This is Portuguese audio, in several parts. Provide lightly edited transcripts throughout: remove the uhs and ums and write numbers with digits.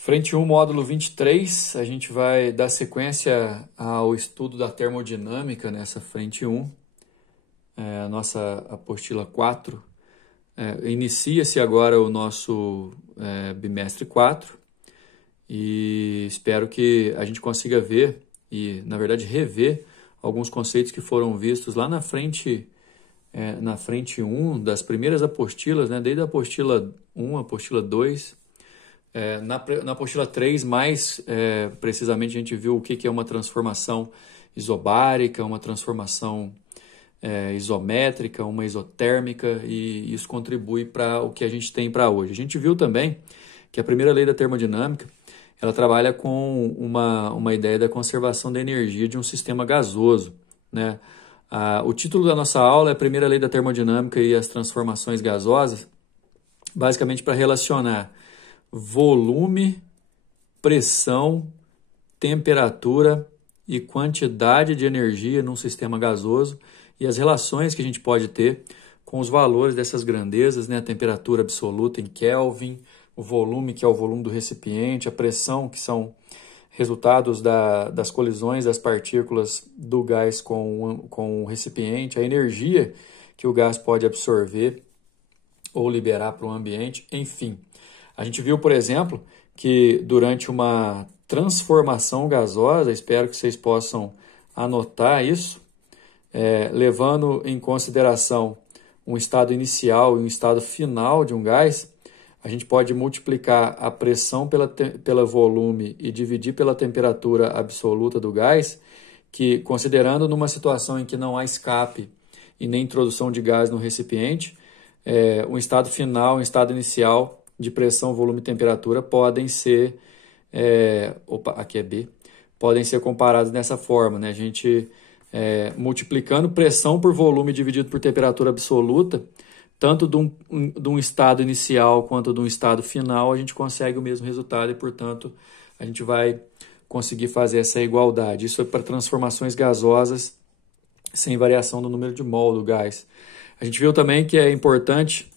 Frente 1, módulo 23, a gente vai dar sequência ao estudo da termodinâmica nessa frente 1, a nossa apostila 4. Inicia-se agora o nosso bimestre 4 e espero que a gente consiga ver e, na verdade, rever alguns conceitos que foram vistos lá na frente 1 das primeiras apostilas, né? Desde a apostila 1, apostila 2, na apostila 3, mais precisamente, a gente viu o que é uma transformação isobárica, uma transformação isométrica, uma isotérmica, e isso contribui para o que a gente tem para hoje. A gente viu também que a primeira lei da termodinâmica ela trabalha com uma ideia da conservação da energia de um sistema gasoso, né? O título da nossa aula é a primeira lei da termodinâmica e as transformações gasosas, basicamente para relacionar volume, pressão, temperatura e quantidade de energia num sistema gasoso e as relações que a gente pode ter com os valores dessas grandezas, né? A temperatura absoluta em Kelvin, o volume, que é o volume do recipiente, a pressão, que são resultados das colisões das partículas do gás com o recipiente, a energia que o gás pode absorver ou liberar para o ambiente, enfim. A gente viu, por exemplo, que durante uma transformação gasosa, espero que vocês possam anotar isso, levando em consideração um estado inicial e um estado final de um gás, a gente pode multiplicar a pressão pelo volume e dividir pela temperatura absoluta do gás, que, considerando numa situação em que não há escape e nem introdução de gás no recipiente, um estado final, um estado inicial de pressão, volume e temperatura podem ser, aqui é B, podem ser comparados dessa forma, né? A gente, multiplicando pressão por volume dividido por temperatura absoluta, tanto de um estado inicial quanto de um estado final, a gente consegue o mesmo resultado e, portanto, a gente vai conseguir fazer essa igualdade. Isso é para transformações gasosas sem variação do número de mol do gás. A gente viu também que é importante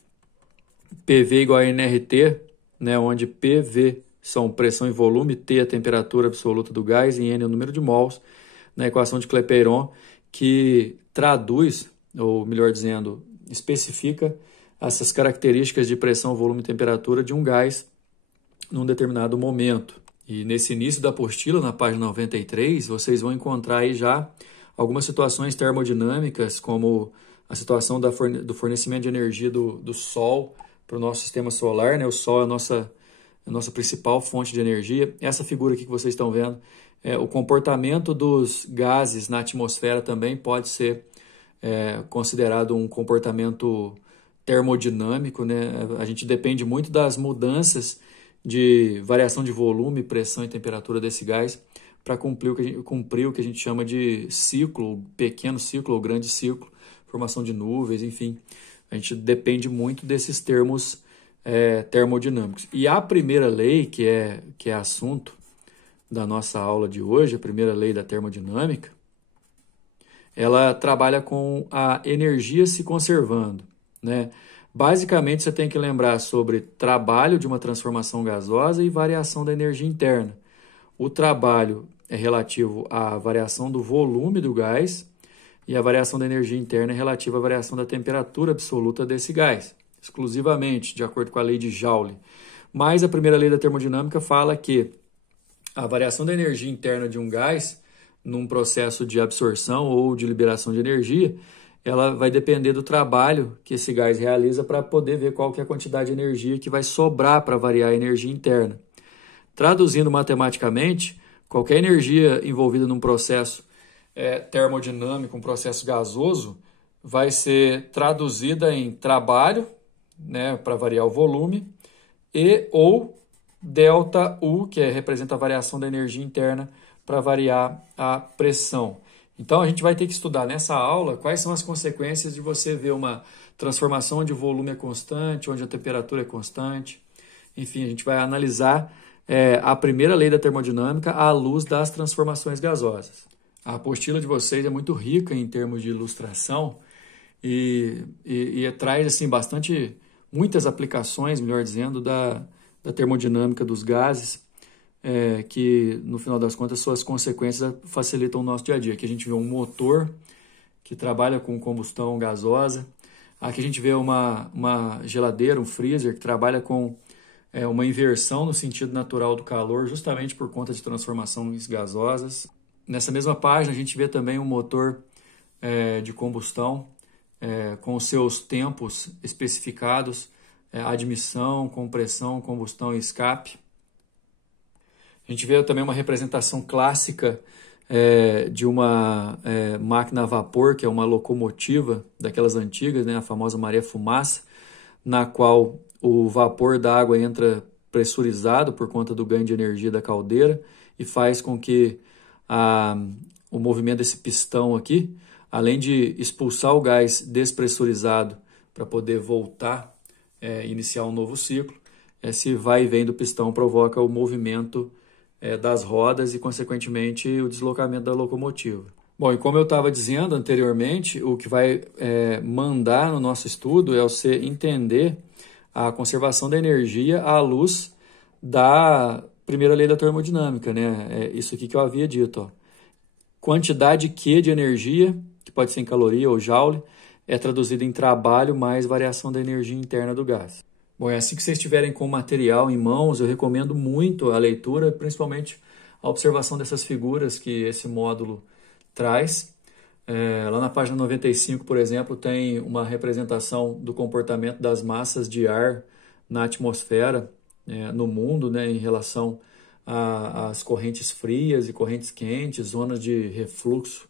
PV igual a nRT, né, onde PV são pressão e volume, T a temperatura absoluta do gás e N é o número de mols, na equação de Clapeyron, que traduz, ou melhor dizendo, especifica essas características de pressão, volume e temperatura de um gás num determinado momento. E nesse início da apostila, na página 93, vocês vão encontrar aí já algumas situações termodinâmicas, como a situação do fornecimento de energia do Sol para o nosso sistema solar, né? O Sol é a nossa principal fonte de energia. Essa figura aqui que vocês estão vendo, o comportamento dos gases na atmosfera também pode ser considerado um comportamento termodinâmico, né? A gente depende muito das mudanças de variação de volume, pressão e temperatura desse gás para cumprir o que a gente chama de ciclo, pequeno ciclo ou grande ciclo, formação de nuvens, enfim. A gente depende muito desses termos termodinâmicos. E a primeira lei, que é assunto da nossa aula de hoje, a primeira lei da termodinâmica, ela trabalha com a energia se conservando, né? Basicamente, você tem que lembrar sobre trabalho de uma transformação gasosa e variação da energia interna. O trabalho é relativo à variação do volume do gás e a variação da energia interna é relativa à variação da temperatura absoluta desse gás, exclusivamente, de acordo com a lei de Joule. Mas a primeira lei da termodinâmica fala que a variação da energia interna de um gás num processo de absorção ou de liberação de energia, ela vai depender do trabalho que esse gás realiza para poder ver qual que é a quantidade de energia que vai sobrar para variar a energia interna. Traduzindo matematicamente, qualquer energia envolvida num processo termodinâmico, um processo gasoso, vai ser traduzida em trabalho, né, para variar o volume, e ou ΔU, que representa a variação da energia interna, para variar a pressão. Então, a gente vai ter que estudar nessa aula quais são as consequências de você ver uma transformação onde o volume é constante, onde a temperatura é constante. Enfim, a gente vai analisar a primeira lei da termodinâmica à luz das transformações gasosas. A apostila de vocês é muito rica em termos de ilustração e traz assim, muitas aplicações, melhor dizendo, da termodinâmica dos gases. que, no final das contas, suas consequências facilitam o nosso dia a dia. Aqui a gente vê um motor que trabalha com combustão gasosa. Aqui a gente vê uma geladeira, um freezer, que trabalha com uma inversão no sentido natural do calor, justamente por conta de transformações gasosas. Nessa mesma página, a gente vê também um motor de combustão com os seus tempos especificados, admissão, compressão, combustão e escape. A gente vê também uma representação clássica de uma máquina a vapor, que é uma locomotiva daquelas antigas, né, a famosa Maré-Fumaça, na qual o vapor da água entra pressurizado por conta do ganho de energia da caldeira e faz com que o movimento desse pistão aqui, além de expulsar o gás despressurizado para poder voltar, iniciar um novo ciclo, esse vai e vem do pistão provoca o movimento das rodas e, consequentemente, o deslocamento da locomotiva. Bom, e como eu estava dizendo anteriormente, o que vai mandar no nosso estudo é você entender a conservação da energia à luz da primeira lei da termodinâmica, né? É isso aqui que eu havia dito, ó. Quantidade Q de energia, que pode ser em caloria ou joule, é traduzida em trabalho mais variação da energia interna do gás. Bom, é assim que vocês estiverem com o material em mãos, eu recomendo muito a leitura, principalmente a observação dessas figuras que esse módulo traz. Lá na página 95, por exemplo, tem uma representação do comportamento das massas de ar na atmosfera, no mundo, né, em relação às correntes frias e correntes quentes, zonas de refluxo,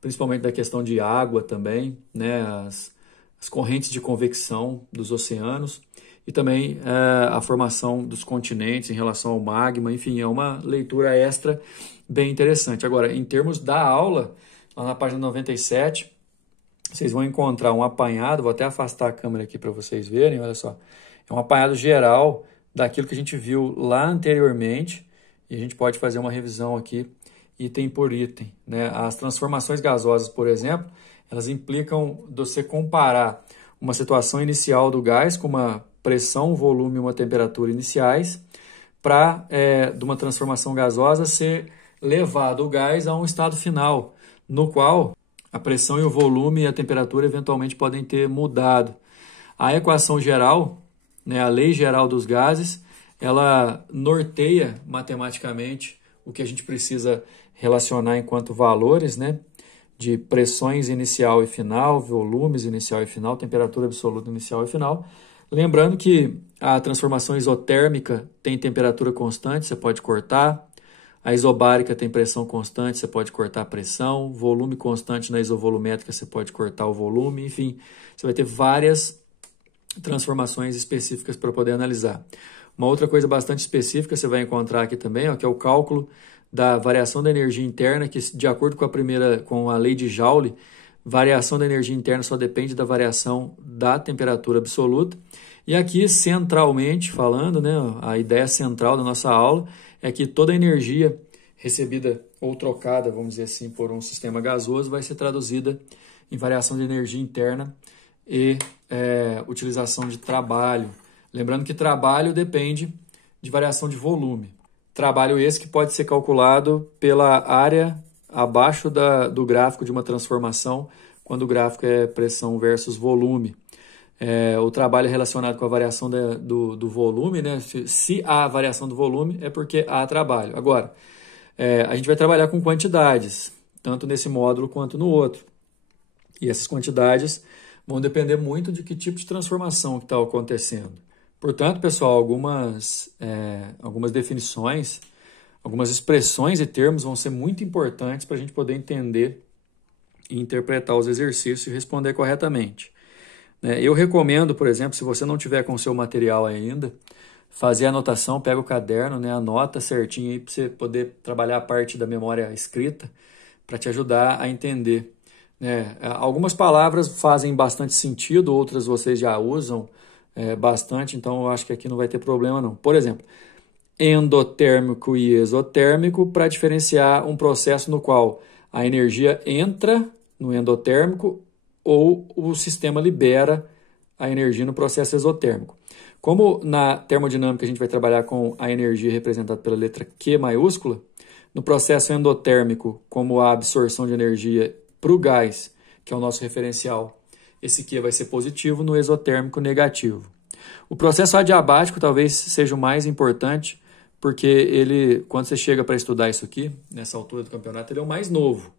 principalmente da questão de água também, né, as correntes de convecção dos oceanos e também a formação dos continentes em relação ao magma. Enfim, é uma leitura extra bem interessante. Agora, em termos da aula, lá na página 97, vocês vão encontrar um apanhado, vou até afastar a câmera aqui para vocês verem, olha só. É um apanhado geral daquilo que a gente viu lá anteriormente e a gente pode fazer uma revisão aqui, item por item, né? As transformações gasosas, por exemplo, elas implicam você comparar uma situação inicial do gás com uma pressão, volume e uma temperatura iniciais para, de uma transformação gasosa, ser levado o gás a um estado final, no qual a pressão e o volume e a temperatura eventualmente podem ter mudado. A equação geral, né, a lei geral dos gases, ela norteia matematicamente o que a gente precisa relacionar enquanto valores, né, de pressões inicial e final, volumes inicial e final, temperatura absoluta inicial e final. Lembrando que a transformação isotérmica tem temperatura constante, você pode cortar. A isobárica tem pressão constante, você pode cortar a pressão. Volume constante na isovolumétrica, você pode cortar o volume. Enfim, você vai ter várias transformações específicas para poder analisar. Uma outra coisa bastante específica você vai encontrar aqui também, ó, que é o cálculo da variação da energia interna, que, de acordo com a lei de Joule, variação da energia interna só depende da variação da temperatura absoluta. E aqui, centralmente falando, né, a ideia central da nossa aula é que toda energia recebida ou trocada, vamos dizer assim, por um sistema gasoso vai ser traduzida em variação de energia interna e utilização de trabalho. Lembrando que trabalho depende de variação de volume. Trabalho esse que pode ser calculado pela área abaixo do gráfico de uma transformação, quando o gráfico é pressão versus volume. O trabalho é relacionado com a variação do volume, né? Se há variação do volume, é porque há trabalho. Agora, a gente vai trabalhar com quantidades, tanto nesse módulo quanto no outro. E essas quantidades vão depender muito de que tipo de transformação que está acontecendo. Portanto, pessoal, algumas definições, algumas expressões e termos vão ser muito importantes para a gente poder entender e interpretar os exercícios e responder corretamente. Eu recomendo, por exemplo, se você não tiver com o seu material ainda, fazer a anotação, pega o caderno, né, anota certinho aí para você poder trabalhar a parte da memória escrita para te ajudar a entender. Algumas palavras fazem bastante sentido, outras vocês já usam bastante, então eu acho que aqui não vai ter problema não. Por exemplo, endotérmico e exotérmico, para diferenciar um processo no qual a energia entra no endotérmico ou o sistema libera a energia no processo exotérmico. Como na termodinâmica a gente vai trabalhar com a energia representada pela letra Q maiúscula, no processo endotérmico, como a absorção de energia para o gás, que é o nosso referencial, esse Q vai ser positivo, no exotérmico negativo. O processo adiabático talvez seja o mais importante, porque ele, quando você chega para estudar isso aqui, nessa altura do campeonato, ele é o mais novo.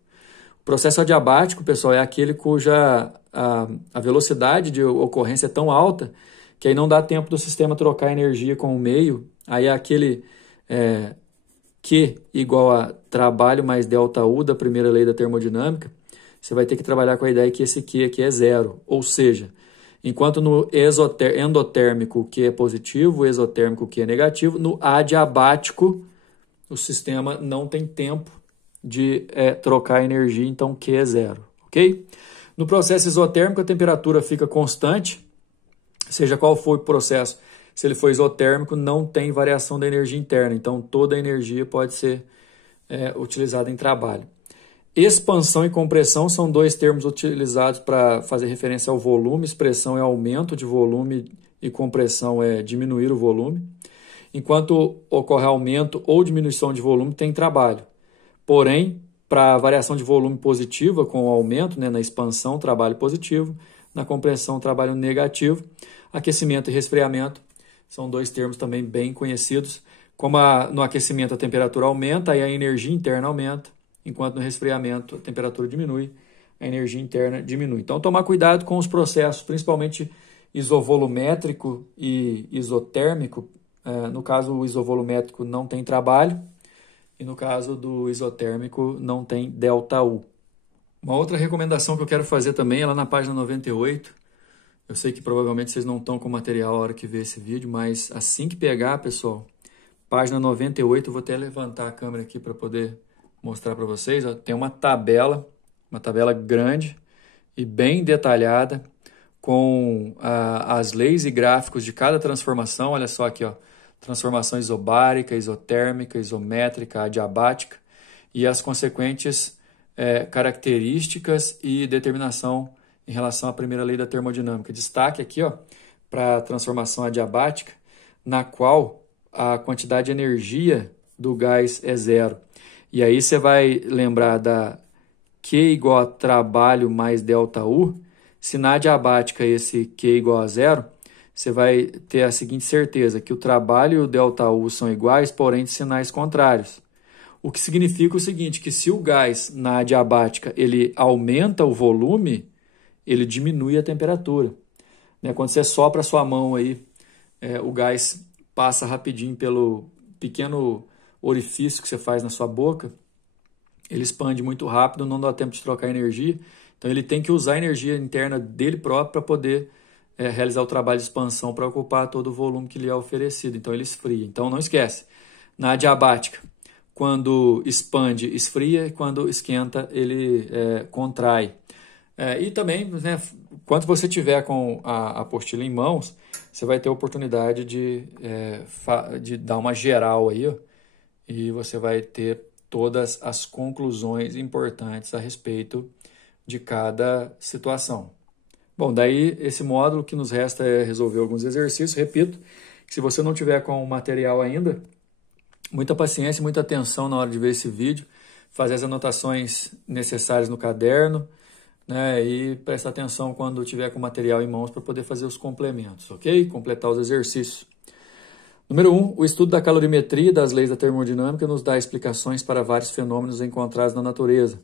O processo adiabático, pessoal, é aquele cuja a velocidade de ocorrência é tão alta que aí não dá tempo do sistema trocar energia com o meio. Aí é aquele Q igual a trabalho mais ΔU da primeira lei da termodinâmica. Você vai ter que trabalhar com a ideia que esse Q aqui é zero. Ou seja, enquanto no endotérmico o Q é positivo, o exotérmico o Q é negativo, no adiabático o sistema não tem tempo de trocar energia, então Q é zero, ok? No processo isotérmico a temperatura fica constante, seja qual for o processo. Se ele for isotérmico, não tem variação da energia interna, então toda a energia pode ser utilizada em trabalho. Expansão e compressão são dois termos utilizados para fazer referência ao volume. Expressão é aumento de volume e compressão é diminuir o volume. Enquanto ocorre aumento ou diminuição de volume, tem trabalho. Porém, para variação de volume positiva, com o aumento, na expansão, trabalho positivo, na compressão, trabalho negativo. Aquecimento e resfriamento são dois termos também bem conhecidos. Como no aquecimento a temperatura aumenta, aí a energia interna aumenta, enquanto no resfriamento a temperatura diminui, a energia interna diminui. Então, tomar cuidado com os processos, principalmente isovolumétrico e isotérmico. No caso, o isovolumétrico não tem trabalho, e no caso do isotérmico não tem ΔU. Uma outra recomendação que eu quero fazer também é lá na página 98. Eu sei que provavelmente vocês não estão com material a hora que ver esse vídeo, mas assim que pegar, pessoal, página 98, eu vou até levantar a câmera aqui para poder mostrar para vocês. Ó, tem uma tabela grande e bem detalhada com as leis e gráficos de cada transformação. Olha só aqui, ó, transformação isobárica, isotérmica, isométrica, adiabática e as consequentes características e determinação em relação à primeira lei da termodinâmica. Destaque aqui para a transformação adiabática, na qual a quantidade de energia do gás é zero. E aí você vai lembrar da Q igual a trabalho mais ΔU. Se na adiabática esse Q igual a zero, você vai ter a seguinte certeza, que o trabalho e o ΔU são iguais, porém de sinais contrários. O que significa o seguinte, que se o gás na adiabática ele aumenta o volume, ele diminui a temperatura. Quando você sopra a sua mão aí, o gás passa rapidinho pelo pequeno orifício que você faz na sua boca, ele expande muito rápido, não dá tempo de trocar energia, então ele tem que usar a energia interna dele próprio para poder realizar o trabalho de expansão para ocupar todo o volume que lhe é oferecido, então ele esfria. Então não esquece, na adiabática, quando expande, esfria, e quando esquenta, ele contrai. E também, quando você tiver com a apostila em mãos, você vai ter a oportunidade de dar uma geral aí, e você vai ter todas as conclusões importantes a respeito de cada situação. Bom, daí esse módulo que nos resta é resolver alguns exercícios. Repito, que se você não tiver com o material ainda, muita paciência, muita atenção na hora de ver esse vídeo, fazer as anotações necessárias no caderno, e prestar atenção quando tiver com o material em mãos para poder fazer os complementos, ok? Completar os exercícios. Número 1, o estudo da calorimetria e das leis da termodinâmica nos dá explicações para vários fenômenos encontrados na natureza.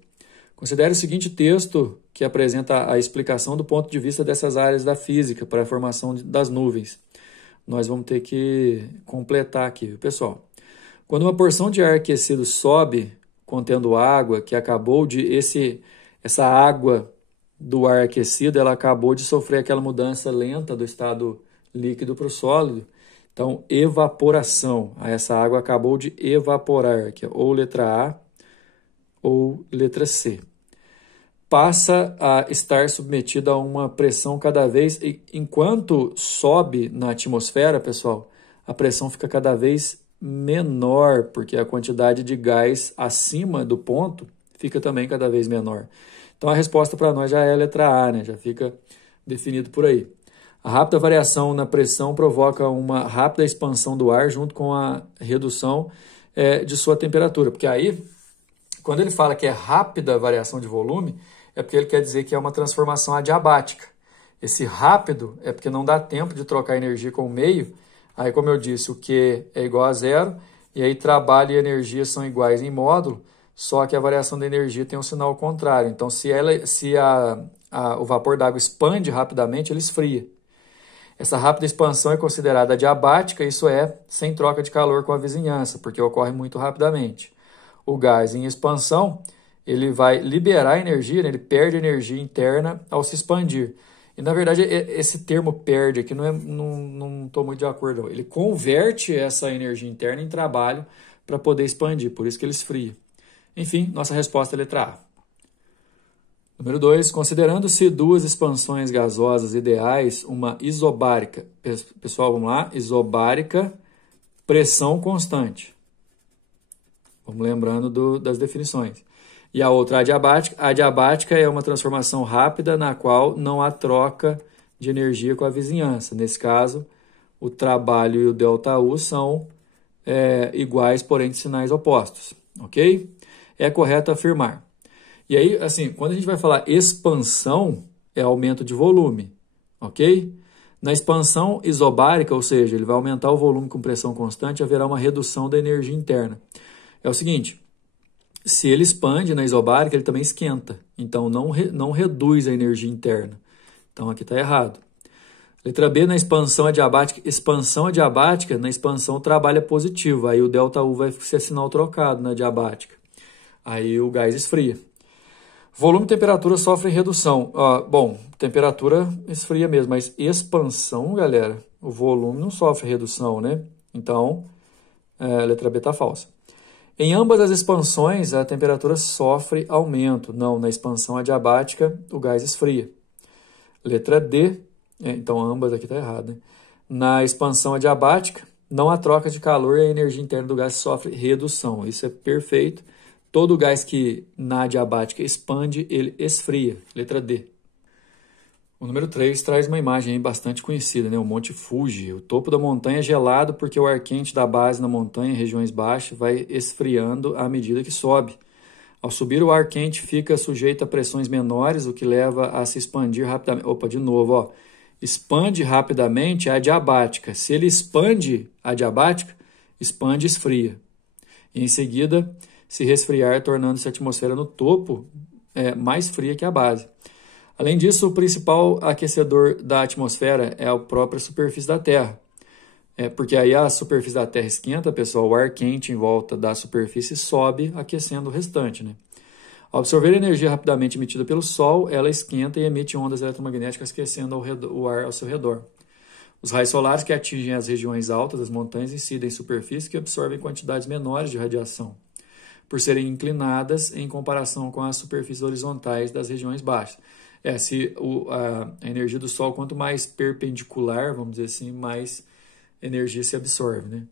Considere o seguinte texto que apresenta a explicação do ponto de vista dessas áreas da física para a formação das nuvens. Nós vamos ter que completar aqui, viu, pessoal? Quando uma porção de ar aquecido sobe contendo água, que acabou de... Essa água do ar aquecido, ela acabou de sofrer aquela mudança lenta do estado líquido para o sólido. Então, evaporação. Essa água acabou de evaporar, aqui, ou letra A ou letra C. Passa a estar submetida a uma pressão cada vez... Enquanto sobe na atmosfera, pessoal, a pressão fica cada vez menor, porque a quantidade de gás acima do ponto fica também cada vez menor. Então, a resposta para nós já é a letra A, já fica definido por aí. A rápida variação na pressão provoca uma rápida expansão do ar junto com a redução de sua temperatura. Porque aí, quando ele fala que é rápida variação de volume, é porque ele quer dizer que é uma transformação adiabática. Esse rápido é porque não dá tempo de trocar energia com o meio. Aí, como eu disse, o Q é igual a zero, e aí trabalho e energia são iguais em módulo, só que a variação da energia tem um sinal contrário. Então, se o vapor d'água expande rapidamente, ele esfria. Essa rápida expansão é considerada adiabática, isso é, sem troca de calor com a vizinhança, porque ocorre muito rapidamente. O gás em expansão, ele vai liberar energia, né? Ele perde energia interna ao se expandir. E, na verdade, esse termo perde aqui não estou muito de acordo. Ele converte essa energia interna em trabalho para poder expandir, por isso que ele esfria. Enfim, nossa resposta é a letra A. Número 2, considerando-se duas expansões gasosas ideais, uma isobárica. Pessoal, vamos lá. Isobárica, pressão constante. Vamos lembrando das definições. E a outra adiabática. A adiabática é uma transformação rápida na qual não há troca de energia com a vizinhança. Nesse caso, o trabalho e o ΔU são iguais, porém de sinais opostos. Ok? É correto afirmar. E aí, assim, quando a gente vai falar expansão, é aumento de volume, ok? Na expansão isobárica, ou seja, ele vai aumentar o volume com pressão constante, haverá uma redução da energia interna. É o seguinte, se ele expande na isobárica, ele também esquenta, então não reduz a energia interna. Então, aqui está errado. Letra B, na expansão adiabática, na expansão o trabalho é positivo, aí o ΔU vai ser sinal trocado na adiabática. Aí o gás esfria. Volume e temperatura sofrem redução. Bom, temperatura esfria mesmo, mas expansão, galera, o volume não sofre redução, né? Então, a letra B está falsa. Em ambas as expansões, a temperatura sofre aumento. Não, na expansão adiabática, o gás esfria. Letra D, então ambas aqui está errado, né? Na expansão adiabática, não há troca de calor e a energia interna do gás sofre redução. Isso é perfeito. Todo gás que na adiabática expande, ele esfria. Letra D. O número 3 traz uma imagem aí bastante conhecida, né? O Monte Fuji. O topo da montanha é gelado porque o ar quente da base na montanha, em regiões baixas, vai esfriando à medida que sobe. Ao subir, o ar quente fica sujeito a pressões menores, o que leva a se expandir rapidamente. Opa, de novo, ó. Expande rapidamente a adiabática. Se ele expande a adiabática, expande e esfria. E em seguida, se resfriar, tornando-se a atmosfera no topo mais fria que a base. Além disso, o principal aquecedor da atmosfera é a própria superfície da Terra. Porque aí a superfície da Terra esquenta, pessoal, o ar quente em volta da superfície sobe, aquecendo o restante, né? Ao absorver energia rapidamente emitida pelo Sol, ela esquenta e emite ondas eletromagnéticas aquecendo o ar ao seu redor. Os raios solares que atingem as regiões altas das montanhas incidem em superfície que absorvem quantidades menores de radiação, por serem inclinadas em comparação com as superfícies horizontais das regiões baixas. Se a energia do Sol, quanto mais perpendicular, vamos dizer assim, mais energia se absorve, né?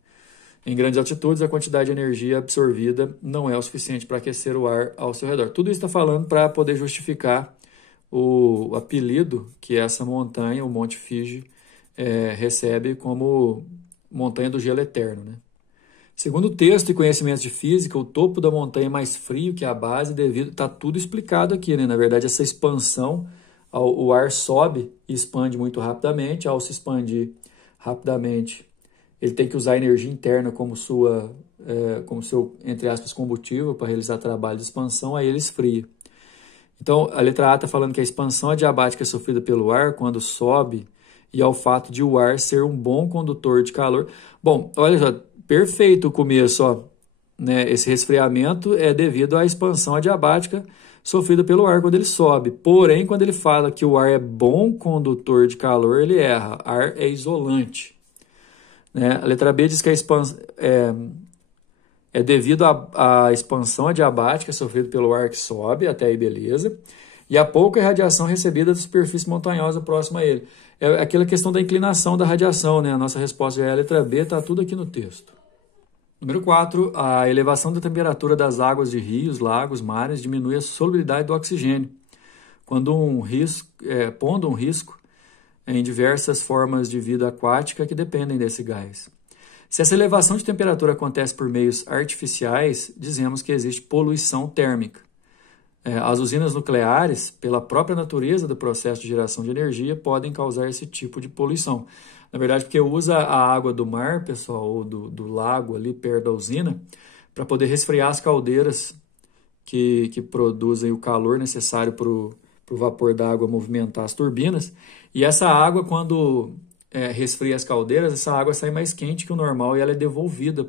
Em grandes altitudes, a quantidade de energia absorvida não é o suficiente para aquecer o ar ao seu redor. Tudo isso está falando para poder justificar o apelido que essa montanha, o Monte Fuji, recebe como montanha do gelo eterno, né? Segundo o texto e conhecimentos de física, o topo da montanha é mais frio que a base devido... Está tudo explicado aqui, né? Na verdade, essa expansão, o ar sobe e expande muito rapidamente. Ao se expandir rapidamente, ele tem que usar a energia interna como seu, entre aspas, combustível para realizar trabalho de expansão, aí ele esfria. Então, a letra A está falando que a expansão adiabática é sofrida pelo ar quando sobe e ao fato de o ar ser um bom condutor de calor. Bom, olha só, perfeito o começo, ó, né? Esse resfriamento é devido à expansão adiabática sofrida pelo ar quando ele sobe. Porém, quando ele fala que o ar é bom condutor de calor, ele erra. Ar é isolante, né? A letra B diz que a expansão é devido à expansão adiabática sofrida pelo ar que sobe, até aí beleza, e a pouca radiação recebida da superfície montanhosa próxima a ele. É aquela questão da inclinação da radiação, né? A nossa resposta é a letra B, está tudo aqui no texto. Número 4, a elevação da temperatura das águas de rios, lagos, mares diminui a solubilidade do oxigênio, pondo um risco em diversas formas de vida aquática que dependem desse gás. Se essa elevação de temperatura acontece por meios artificiais, dizemos que existe poluição térmica. As usinas nucleares, pela própria natureza do processo de geração de energia, podem causar esse tipo de poluição. Na verdade, porque usa a água do mar, pessoal, ou do lago ali perto da usina, para poder resfriar as caldeiras que produzem o calor necessário para o vapor da água movimentar as turbinas. E essa água, quando resfria as caldeiras, essa água sai mais quente que o normal e ela é devolvida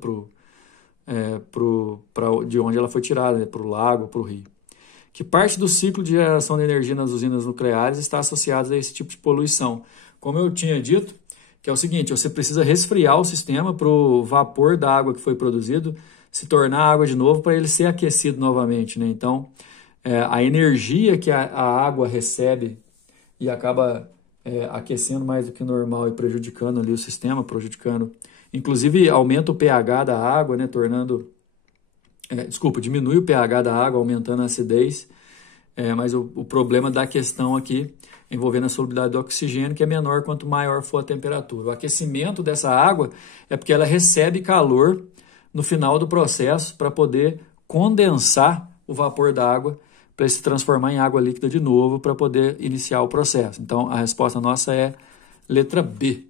de onde ela foi tirada, para o lago, para o rio. Que parte do ciclo de geração de energia nas usinas nucleares está associada a esse tipo de poluição. Como eu tinha dito, que é o seguinte, você precisa resfriar o sistema para o vapor da água que foi produzido se tornar água de novo para ele ser aquecido novamente, né? Então, a energia que a água recebe e acaba aquecendo mais do que o normal e prejudicando ali o sistema, inclusive aumenta o pH da água, né? Diminui o pH da água, aumentando a acidez, mas o problema da questão aqui envolvendo a solubilidade do oxigênio, que é menor quanto maior for a temperatura. O aquecimento dessa água é porque ela recebe calor no final do processo para poder condensar o vapor da água para ele se transformar em água líquida de novo para poder iniciar o processo. Então, a resposta nossa é letra B,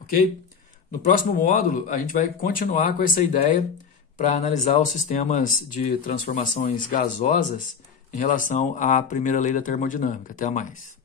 ok? No próximo módulo, a gente vai continuar com essa ideia para analisar os sistemas de transformações gasosas em relação à primeira lei da termodinâmica. Até mais.